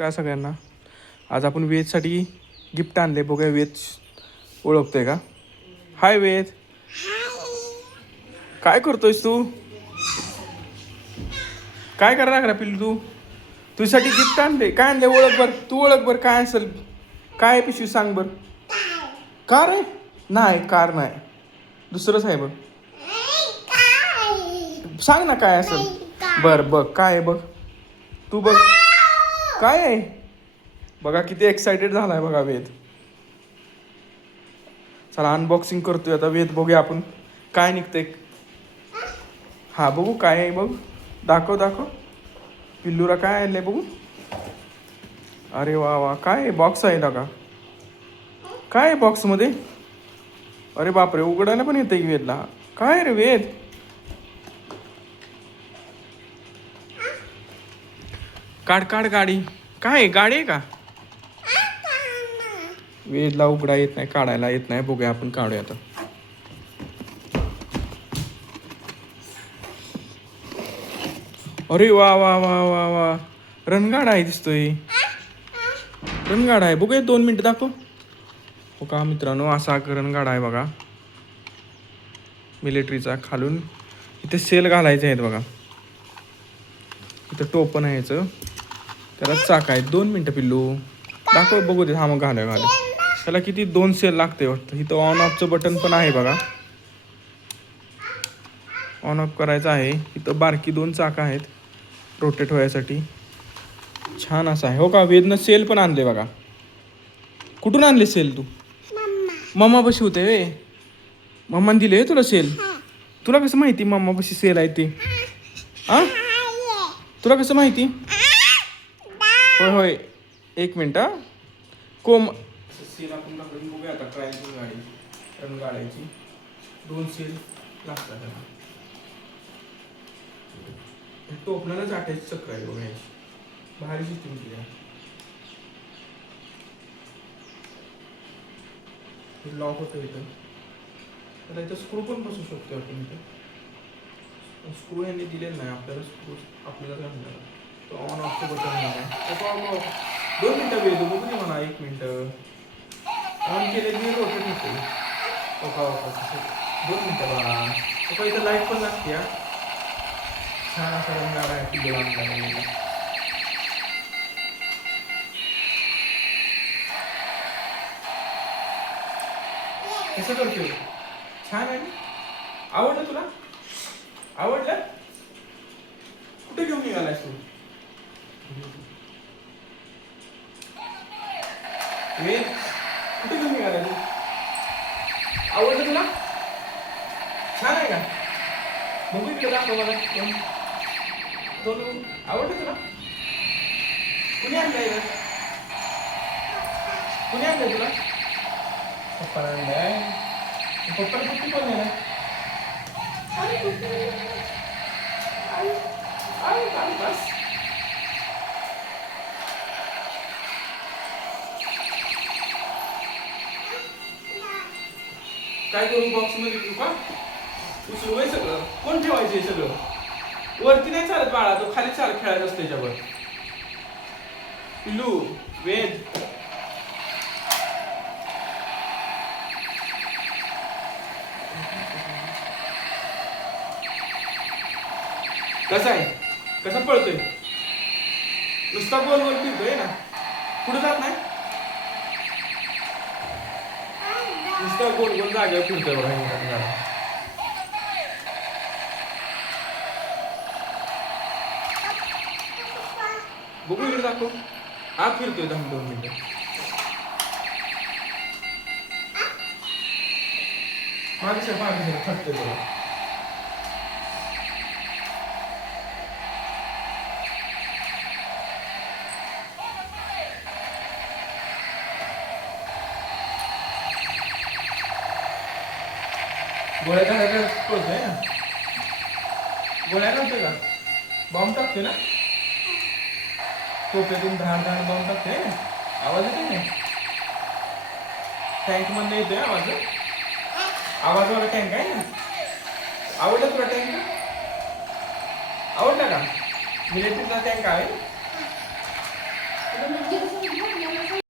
नमस्कार सगळ्यांना. आज आपण वेदसाठी गिफ्ट आणले. बघूया वेद ओळखतोय का. हाय वेद, काय करतोयस तू? काय करा लागला पिल्लू तू? तुझ्यासाठी गिफ्ट आणले. काय आणले ओळख बर, तू ओळख बर काय असेल. काय पिशवी सांग बर. कार आहे? नाही कार नाही, दुसरंच आहे बघ. सांग ना काय असेल. बर बघ काय आहे बघ, तू बघ काय आहे. बघा किती एक्साइटेड झालाय बघा वेद. चला अनबॉक्सिंग करतोय आता वेद. बघूया आपण काय निघतंय. हा बघू काय आहे बघ. दाखव दाखव पिल्लूला काय आणलंय बघू. अरे वा वा, काय आहे बॉक्स आहे का. काय आहे बॉक्समध्ये. अरे बापरे, उघडायला पण येतं वेदला. काय रे वेद. काढ काढ गाडी. काय आहे, गाडी आहे का. वेदला उघडा येत नाही, काढायला येत नाही. बघूया आपण काढूया आता. अरे वा वा वा वा वा, रणगाडा आहे दिसतोय. रणगाडा आहे. बघूया 2 मिनिटं दाखव. हो का मित्रांनो, असा रणगाडा आहे बघा मिलिटरीचा. खालून इथे सेल घालायचे आहेत बघा. इथं टोपण आहे याचं, त्याला चाक आहे. 2 मिनिटं पिल्लू दाखव बघू दे. हा मग घालूया त्याला किती 2 सेल लागते वाटतं. इथं ऑन ऑफचं बटन पण आहे बघा, ऑन ऑफ करायचं आहे. इथं बारकी 2 चाकं आहेत रोटेट व्हायसाठी. छान असं आहे. हो का, वेदनं सेल पण आणले बघा. कुठून आणले सेल तू. मम्मा बशी होते वे. मम्माने दिले तुला सेल. तुला कसं माहिती मम्मा बशी सेल आहे ते. आ तुला कसं माहिती. होय होय, 1 मिनिट. सेल आपण बघूया आता. ट्रायल्स गाडी रणगाड्याची 2 सेल लागतात त्याला. टोपणालाच अटॅच चक्र आहे बघा याची. भारी सिस्टीम केली आहे. लॉक होतं इथं. तर इथं स्क्रू पण बसू शकतो आपण. इथं स्क्रू यांनी दिलेलं नाही आपल्याला. स्क्रू आपल्याला घालणार. तो ऑन ऑफचं बटन आहे. 2 मिनिटं वेळ बघू दे म्हणा. 1 मिनिटं ऑन केले मी रोटेट होते. ओका ओका 2 मिनिटं बघा. ओका इथं लाईट पण लागते. छान असा रंगाला आहे पिल्लू आणला. कसं करतोय. छान आहे. आवडलं तुला. आवडलं. कुठे घेऊन निघालायस तू. कुठे घेऊन निघालाय तू. आवडलं तुला. छान आहे का. बघू इकडे दाखव मला. आवडलं तुला. कुणी आणलंय. कुणी आणलंय तुला. पप्पा आणलंय. पप्पाला कुठे पण नेलं. बस काय करू. बॉक्स मध्ये घेऊ का. उचलू आहे सगळं. कोण ठेवायचं सगळं. वरती नाही चालत बाळा, तो खाली खेळायचं असतं त्याच्यावर. पिल्लू वेद कसा आहे. कसा पळतोय. नुसता गोल गोल फिरतोय ना. पुढे जात नाही. नुसता गोल गोल जागेवर फिरतोय बघा. बघू इकडे दाखव. हा फिरतोय 2 मिनिटं. मागे थकतोय बघा. गोळ्या टाकायला पळतोय ना. गोळ्या घालतोय का. बॉम्ब टाकतोय ना. टोप्यातून धाड धाड बॉम्ब टाकतोय. आवाज येतोय ना. टँक मधनं येतोय आवाज. आवाजवाला टँक आहे ना. आवडला तुला टँक. आवडला का. मिलिटरीचा टँक आहे.